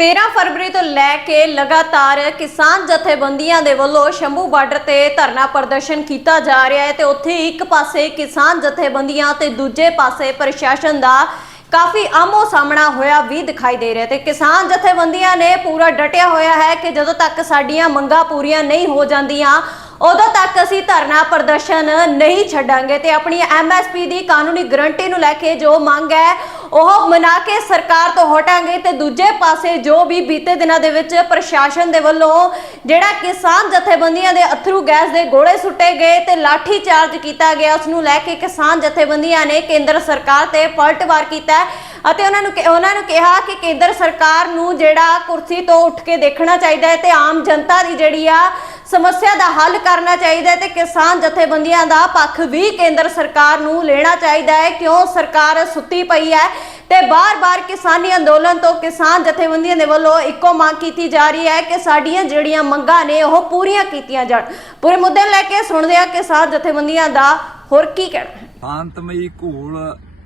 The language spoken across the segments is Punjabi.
13 ਫਰਵਰੀ ਤੋਂ ਲੈ ਕੇ ਲਗਾਤਾਰ ਕਿਸਾਨ ਜਥੇਬੰਦੀਆਂ ਦੇ ਵੱਲੋਂ ਸ਼ੰਭੂ ਬਾਰਡਰ ਤੇ ਧਰਨਾ ਪ੍ਰਦਰਸ਼ਨ ਕੀਤਾ ਜਾ ਰਿਹਾ ਹੈ ਤੇ ਉੱਥੇ ਇੱਕ ਪਾਸੇ ਕਿਸਾਨ ਜਥੇਬੰਦੀਆਂ ਤੇ ਦੂਜੇ ਪਾਸੇ ਪ੍ਰਸ਼ਾਸਨ ਦਾ ਕਾਫੀ ਆਮੋ ਸਾਹਮਣਾ ਹੋਇਆ ਵੀ ਦਿਖਾਈ ਦੇ ਰਿਹਾ ਤੇ ਕਿਸਾਨ ਜਥੇਬੰਦੀਆਂ ਨੇ ਪੂਰਾ ਡਟਿਆ ਹੋਇਆ ਹੈ ਕਿ ਜਦੋਂ ਤੱਕ ਸਾਡੀਆਂ ਮੰਗਾਂ ਪੂਰੀਆਂ ਨਹੀਂ ਹੋ ਜਾਂਦੀਆਂ, ਉਦੋਂ ਤੱਕ ਅਸੀਂ ਧਰਨਾ ਪ੍ਰਦਰਸ਼ਨ ਨਹੀਂ ਛੱਡਾਂਗੇ ਤੇ ਆਪਣੀ ਐਮਐਸਪੀ ਦੀ ਕਾਨੂੰਨੀ ਗਰੰਟੀ ਨੂੰ ਲੈ ਕੇ ਜੋ ਮੰਗ ਹੈ ਉਹ ਮਨਾ ਕੇ ਸਰਕਾਰ ਤੋਂ ਹਟਾਂਗੇ ਤੇ ਦੂਜੇ ਪਾਸੇ ਜੋ ਵੀ ਬੀਤੇ ਦਿਨਾਂ ਦੇ ਵਿੱਚ ਪ੍ਰਸ਼ਾਸਨ ਦੇ ਵੱਲੋਂ ਜਿਹੜਾ ਕਿਸਾਨ ਜਥੇਬੰਦੀਆਂ ਦੇ ਅਥਰੂ ਗੈਸ ਦੇ ਗੋਲੇ ਸੁੱਟੇ ਗਏ ਤੇ ਲਾਠੀ ਚਾਰਜ ਕੀਤਾ ਗਿਆ, ਉਸ ਨੂੰ ਲੈ ਕੇ ਕਿਸਾਨ ਜਥੇਬੰਦੀਆਂ ਨੇ ਕੇਂਦਰ ਸਰਕਾਰ ਤੇ ਪਲਟਵਾਰ ਕੀਤਾ ਅਤੇ ਉਹਨਾਂ ਨੂੰ ਉਹਨਾਂ ਨੂੰ ਕਿਹਾ ਕਿ ਕੇਂਦਰ ਸਰਕਾਰ ਨੂੰ ਜਿਹੜਾ ਕੁਰਸੀ ਤੋਂ ਉੱਠ ਕੇ ਦੇਖਣਾ ਚਾਹੀਦਾ ਹੈ ਤੇ ਆਮ ਜਨਤਾ ਦੀ ਜਿਹੜੀ ਆ ਸਮੱਸਿਆ ਦਾ ਹੱਲ ਕਰਨਾ ਚਾਹੀਦਾ ਹੈ ਤੇ ਕਿਸਾਨ ਜਥੇਬੰਦੀਆਂ ਦਾ ਪੱਖ ਵੀ ਕੇਂਦਰ ਸਰਕਾਰ ਨੂੰ ਲੈਣਾ ਚਾਹੀਦਾ ਹੈ। ਕਿਉਂ ਸਰਕਾਰ ਸੁੱਤੀ ਪਈ ਹੈ ਤੇ ਬਾਰ-ਬਾਰ ਕਿਸਾਨੀ ਅੰਦੋਲਨ ਤੋਂ ਕਿਸਾਨ ਜਥੇਬੰਦੀਆਂ ਦੇ ਵੱਲੋਂ ਇੱਕੋ ਮੰਗ ਕੀਤੀ ਜਾ ਰਹੀ ਹੈ ਕਿ ਸਾਡੀਆਂ ਜਿਹੜੀਆਂ ਮੰਗਾਂ ਨੇ ਉਹ ਪੂਰੀਆਂ ਕੀਤੀਆਂ ਜਾਣ। ਪੂਰੇ ਮੁੱਦੇ ਲੈ ਕੇ ਸੁਣਦੇ ਆ ਕਿਸਾਨ ਜਥੇਬੰਦੀਆਂ ਦਾ ਹੋਰ ਕੀ ਕਹਿਣਾ ਹੈ। ਸ਼ਾਂਤਮਈ ਘੋਲ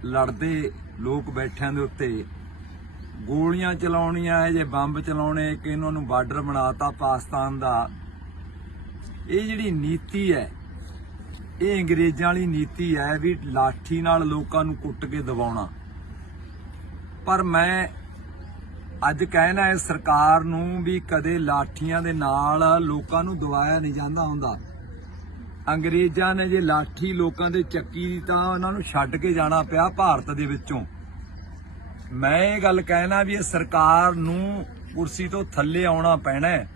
ਲੜਦੇ ਲੋਕ ਬੈਠਿਆਂ ਦੇ ਉੱਤੇ। ਗੋਲੀਆਂ ਚਲਾਉਣੀਆਂ ਜੇ ਬੰਬ ਚਲਾਉਣੇ ਕਿ ਇਹਨਾਂ ਨੂੰ ਬਾਰਡਰ ਬਣਾਤਾ ਪਾਕਿਸਤਾਨ ਦਾ। ਇਹ ਜਿਹੜੀ ਨੀਤੀ ਹੈ, ਇਹ ਅੰਗਰੇਜ਼ਾਂ ਵਾਲੀ ਨੀਤੀ ਹੈ ਵੀ ਲਾਠੀ ਨਾਲ ਲੋਕਾਂ ਨੂੰ ਕੁੱਟ ਕੇ ਦਬਾਉਣਾ। ਪਰ ਮੈਂ ਅੱਜ ਕਹਿਣਾ ਹੈ ਸਰਕਾਰ ਨੂੰ ਵੀ ਕਦੇ ਲਾਠੀਆਂ ਦੇ ਨਾਲ ਲੋਕਾਂ ਨੂੰ ਦਵਾਇਆ ਨਹੀਂ ਜਾਂਦਾ ਹੁੰਦਾ। ਅੰਗਰੇਜ਼ਾਂ ਨੇ ਜੇ ਲਾਠੀ ਲੋਕਾਂ ਦੇ ਚੱਕੀ ਦੀ ਤਾਂ ਉਹਨਾਂ ਨੂੰ ਛੱਡ ਕੇ ਜਾਣਾ ਪਿਆ ਭਾਰਤ ਦੇ ਵਿੱਚੋਂ। ਮੈਂ ਇਹ ਗੱਲ ਕਹਿਣਾ ਵੀ ਇਹ ਸਰਕਾਰ ਨੂੰ ਕੁਰਸੀ ਤੋਂ ਥੱਲੇ ਆਉਣਾ ਪੈਣਾ ਹੈ।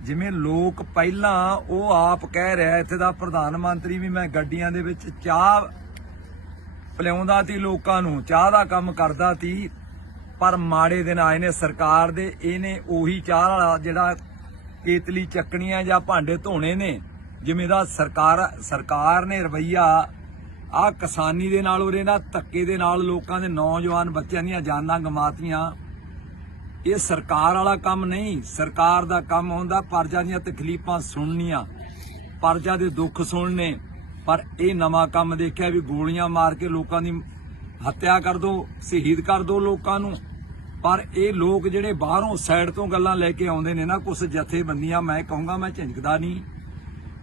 ਜਿਵੇਂ ਲੋਕ ਪਹਿਲਾਂ ਉਹ ਆਪ ਕਹਿ ਰਿਹਾ, ਇੱਥੇ ਦਾ ਪ੍ਰਧਾਨ ਮੰਤਰੀ ਵੀ ਮੈਂ ਗੱਡੀਆਂ ਦੇ ਵਿੱਚ ਚਾਹ ਪਿਲਾਉਂਦਾ ਸੀ ਲੋਕਾਂ ਨੂੰ, ਚਾਹ ਦਾ ਕੰਮ ਕਰਦਾ ਸੀ ਪਰ ਮਾੜੇ ਦਿਨ ਆਏ ਨੇ ਸਰਕਾਰ ਦੇ, ਇਹਨੇ ਉਹੀ ਚਾਹ ਵਾਲਾ ਜਿਹੜਾ ਕੇਤਲੀ ਚੱਕਣੀਆਂ ਜਾਂ ਭਾਂਡੇ ਧੋਣੇ ਨੇ, ਜਿਵੇਂ ਦਾ ਸਰਕਾਰ ਸਰਕਾਰ ਨੇ ਰਵਈਆ ਆ ਕਿਸਾਨੀ ਦੇ ਨਾਲ ਉਹਦੇ ਨਾਲ ਧੱਕੇ ਦੇ ਨਾਲ ਲੋਕਾਂ ਦੇ ਨੌਜਵਾਨ ਬੱਚਿਆਂ ਦੀਆਂ ਜਾਨਾਂ ਗਮਾਤੀਆਂ ਇਹ ਸਰਕਾਰ ਵਾਲਾ ਕੰਮ ਨਹੀਂ, ਸਰਕਾਰ ਦਾ ਕੰਮ ਹੁੰਦਾ ਪਰਜਾ ਦੀਆਂ ਤਕਲੀਫਾਂ ਸੁਣਨੀਆਂ, ਪਰਜਾ ਦੇ ਦੁੱਖ ਸੁਣਨੇ, ਪਰ ਇਹ ਨਵਾਂ ਕੰਮ ਦੇਖਿਆ ਵੀ ਗੋਲੀਆਂ ਮਾਰ ਕੇ ਲੋਕਾਂ ਦੀ ਹੱਤਿਆ ਕਰ ਦੋ, ਸ਼ਹੀਦ ਕਰ ਦੋ ਲੋਕਾਂ ਨੂੰ। ਪਰ ਇਹ ਲੋਕ ਜਿਹੜੇ ਬਾਹਰੋਂ ਸਾਈਡ ਤੋਂ ਗੱਲਾਂ ਲੈ ਕੇ ਆਉਂਦੇ ਨੇ ਨਾ ਕੁਝ ਜਥੇਬੰਦੀਆਂ, ਮੈਂ ਕਹੂੰਗਾ ਮੈਂ ਝਿੰਕਦਾ ਨਹੀਂ।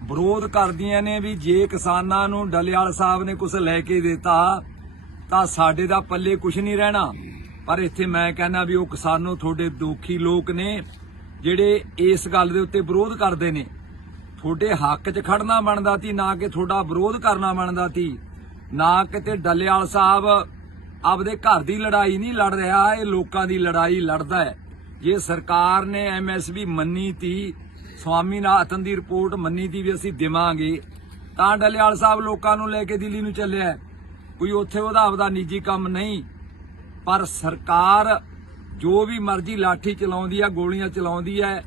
ਵਿਰੋਧ ਕਰਦੀਆਂ ਨੇ ਵੀ ਜੇ ਕਿਸਾਨਾਂ ਨੂੰ ਡਲਿਆਲ ਸਾਹਿਬ ਨੇ ਕੁਝ ਲੈ ਕੇ ਦਿੱਤਾ, ਤਾਂ ਸਾਡੇ ਦਾ ਪੱਲੇ ਕੁਝ ਨਹੀਂ ਰਹਿਣਾ। ਪਰ ਇੱਥੇ ਮੈਂ ਕਹਿੰਦਾ ਵੀ ਉਹ ਕਿਸਾਨੋ ਤੁਹਾਡੇ ਦੁਖੀ ਲੋਕ ਨੇ, ਜਿਹੜੇ ਇਸ ਗੱਲ ਦੇ ਉੱਤੇ ਵਿਰੋਧ ਕਰਦੇ ਨੇ। ਤੁਹਾਡੇ ਹੱਕ 'ਚ ਖੜਨਾ ਬਣਦਾ ਸੀ, ਨਾ ਕਿ ਤੁਹਾਡਾ ਵਿਰੋਧ ਕਰਨਾ ਬਣਦਾ ਸੀ। ਨਾ ਕਿਤੇ ਡੱਲੇਵਾਲ ਸਾਹਿਬ ਆਪਦੇ ਘਰ ਦੀ ਲੜਾਈ ਨਹੀਂ ਲੜ ਰਿਹਾ, ਇਹ ਲੋਕਾਂ ਦੀ ਲੜਾਈ ਲੜਦਾ ਹੈ। ਜੇ ਸਰਕਾਰ ਨੇ ਐਮਐਸਪੀ ਮੰਨੀ ਤੀ, ਸਵਾਮੀਨਾਥਨ ਦੀ ਰਿਪੋਰਟ ਮੰਨੀ ਤੀ ਵੀ ਅਸੀਂ ਦੇਵਾਂਗੇ, ਤਾਂ ਡੱਲੇਵਾਲ ਸਾਹਿਬ ਲੋਕਾਂ ਨੂੰ ਲੈ ਕੇ ਦਿੱਲੀ ਨੂੰ ਚੱਲਿਆ ਕੋਈ ਉੱਥੇ ਉਹਦਾ ਆਪਦਾ ਨਿੱਜੀ ਕੰਮ ਨਹੀਂ। ਪਰ ਸਰਕਾਰ ਜੋ ਵੀ ਮਰਜ਼ੀ ਲਾਠੀ ਚਲਾਉਂਦੀ ਆ, ਗੋਲੀਆਂ ਚਲਾਉਂਦੀ ਹੈ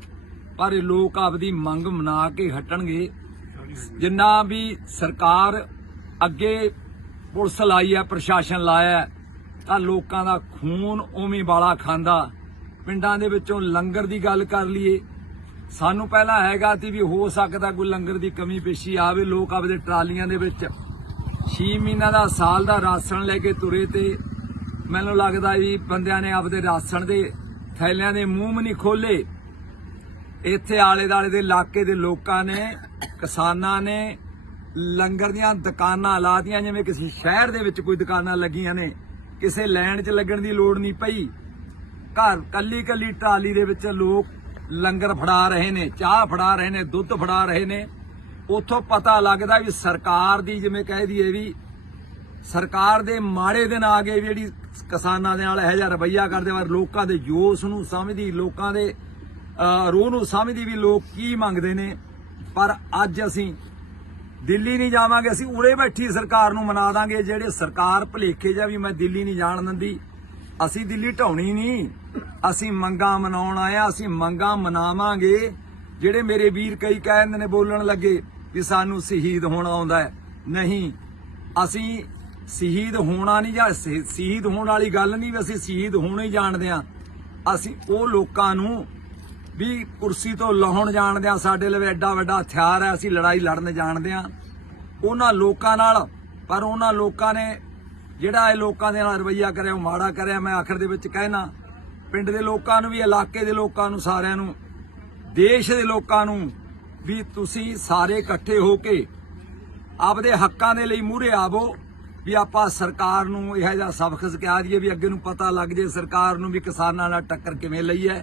ਪਰ ਇਹ ਲੋਕ ਆਪਦੀ ਮੰਗ ਮਨਾ ਕੇ ਹਟਣਗੇ। ਜਿੰਨਾ ਵੀ ਸਰਕਾਰ ਅੱਗੇ ਪੁਲਿਸ ਲਾਈ ਹੈ ਪ੍ਰਸ਼ਾਸਨ ਲਾਇਆ ਤਾਂ ਲੋਕਾਂ ਦਾ ਖੂਨ ਉਵੇਂ ਵਾਲਾ ਖਾਂਦਾ। ਪਿੰਡਾਂ ਦੇ ਵਿੱਚੋਂ ਲੰਗਰ ਦੀ ਗੱਲ ਕਰ ਲਈਏ। ਸਾਨੂੰ ਪਹਿਲਾਂ ਹੈਗਾ ਸੀ ਵੀ ਹੋ ਸਕਦਾ ਕੋਈ ਲੰਗਰ ਦੀ ਕਮੀ ਪੇਸ਼ੀ ਆਵੇ, ਲੋਕ ਆਪਦੇ ਟਰਾਲੀਆਂ ਦੇ ਵਿੱਚ 6 ਮਹੀਨਾ ਦਾ ਸਾਲ ਦਾ ਰਾਸ਼ਨ ਲੈ ਕੇ ਤੁਰੇ ਤੇ ਮੈਨੂੰ ਲੱਗਦਾ ਵੀ ਬੰਦਿਆਂ ਨੇ ਆਪਦੇ ਰਾਸ਼ਨ ਦੇ ਥੈਲਿਆਂ ਦੇ ਮੂੰਹ ਵੀ ਨਹੀਂ ਖੋਲੇ ਇੱਥੇ ਆਲੇ ਦਾਲੇ ਦੇ ਇਲਾਕੇ ਦੇ ਲੋਕਾਂ ਨੇ, ਕਿਸਾਨਾਂ ਨੇ ਲੰਗਰ ਦੀਆਂ ਦੁਕਾਨਾਂ ਲਾਤੀਆਂ ਜਿਵੇਂ ਕਿਸੇ ਸ਼ਹਿਰ ਦੇ ਵਿੱਚ ਕੋਈ ਦੁਕਾਨਾਂ ਲੱਗੀਆਂ ਨੇ, ਕਿਸੇ ਲੈਣ 'ਚ ਲੱਗਣ ਦੀ ਲੋੜ ਨਹੀਂ ਪਈ। ਘਰ ਕੱਲੀ ਕੱਲੀ ਟਰਾਲੀ ਦੇ ਵਿੱਚ ਲੋਕ ਲੰਗਰ ਫੜਾ ਰਹੇ ਨੇ, ਚਾਹ ਫੜਾ ਰਹੇ ਨੇ, ਦੁੱਧ ਫੜਾ ਰਹੇ ਨੇ। ਉਥੋਂ ਪਤਾ ਲੱਗਦਾ ਵੀ ਸਰਕਾਰ ਦੀ ਜਿਵੇਂ ਕਹਿ ਦਈਏ ਵੀ ਸਰਕਾਰ ਦੇ ਮਾੜੇ ਦਿਨ ਆ ਗਏ ਵੀ ਜਿਹੜੀ ਕਿਸਾਨਾਂ ਦੇ ਨਾਲ ਇਹੋ ਜਿਹਾ ਰਵੱਈਆ ਕਰਦੇ ਵਾਰ ਲੋਕਾਂ ਦੇ ਜੋਸ਼ ਨੂੰ ਸਮਝਦੀ ਲੋਕਾਂ ਦੇ ਅਹ, ਰੂਹ ਨੂੰ ਸਮਝਦੀ ਵੀ ਲੋਕ ਕੀ ਮੰਗਦੇ ਨੇ। ਪਰ ਅੱਜ ਅਸੀਂ ਦਿੱਲੀ ਨਹੀਂ ਜਾਵਾਂਗੇ ਅਸੀਂ ਉਰੇ ਬੈਠੀ ਸਰਕਾਰ ਨੂੰ ਮਨਾ ਦਾਂਗੇ ਜਿਹੜੇ ਸਰਕਾਰ ਭਲੇਖੇ ਜਾਂ ਵੀ ਮੈਂ ਦਿੱਲੀ ਨਹੀਂ ਜਾਣ ਦਿੰਦੀ। ਅਸੀਂ ਦਿੱਲੀ ਢਾਉਣੀ ਨਹੀਂ। ਅਸੀਂ ਮੰਗਾਂ ਮਨਾਉਣ ਆਇਆ ਅਸੀਂ ਮੰਗਾਂ ਮਨਾਵਾਂਗੇ। ਜਿਹੜੇ ਮੇਰੇ ਵੀਰ ਕਈ ਕਹਿੰਦੇ ਨੇ ਬੋਲਣ ਲੱਗੇ ਵੀ ਸਾਨੂੰ ਸ਼ਹੀਦ ਹੋਣਾ ਆਉਂਦਾ ਹੈ। ਨਹੀਂ ਅਸੀਂ ਸ਼ਹੀਦ ਹੋਣਾ ਨਹੀਂ ਜਾਂ ਸ਼ਹੀਦ ਹੋਣ ਵਾਲੀ ਗੱਲ ਨਹੀਂ ਵੀ ਅਸੀਂ ਸ਼ਹੀਦ ਹੋਣਾ ਹੀ ਜਾਣਦੇ ਆ ਅਸੀਂ ਉਹ ਲੋਕਾਂ ਨੂੰ ਵੀ ਕੁਰਸੀ ਤੋਂ ਲਾਹੁਣ ਜਾਣਦੇ ਆ ਸਾਡੇ ਲਈ ਐਡਾ ਵੱਡਾ ਹਥਿਆਰ ਹੈ, ਅਸੀਂ ਲੜਾਈ ਲੜਨ ਜਾਣਦੇ ਆ ਉਹਨਾਂ ਲੋਕਾਂ ਨਾਲ, ਪਰ ਉਹਨਾਂ ਲੋਕਾਂ ਨੇ ਜਿਹੜਾ ਇਹ ਲੋਕਾਂ ਦੇ ਨਾਲ ਰਵਈਆ ਕਰਿਆ, ਉਹ ਮਾੜਾ ਕਰਿਆ। ਮੈਂ ਆਖਰ ਦੇ ਵਿੱਚ ਕਹਿਣਾ, ਪਿੰਡ ਦੇ ਲੋਕਾਂ ਨੂੰ ਵੀ, ਇਲਾਕੇ ਦੇ ਲੋਕਾਂ ਨੂੰ, ਸਾਰਿਆਂ ਨੂੰ, ਦੇਸ਼ ਦੇ ਲੋਕਾਂ ਨੂੰ ਵੀ ਤੁਸੀਂ ਸਾਰੇ ਇਕੱਠੇ ਹੋ ਕੇ ਆਪਦੇ ਹੱਕਾਂ ਦੇ ਲਈ ਮੂਹਰੇ ਆਵੋ। ਵੀ ਆਪਾਂ ਸਰਕਾਰ ਨੂੰ ਇਹੋ ਜਿਹਾ ਸਬਕ ਸਿਖਾ ਦਈਏ ਵੀ ਅੱਗੇ ਨੂੰ ਪਤਾ ਲੱਗ ਜੇ ਸਰਕਾਰ ਨੂੰ ਵੀ ਕਿਸਾਨਾਂ ਨਾਲ ਟੱਕਰ ਕਿਵੇਂ ਲਈ ਹੈ।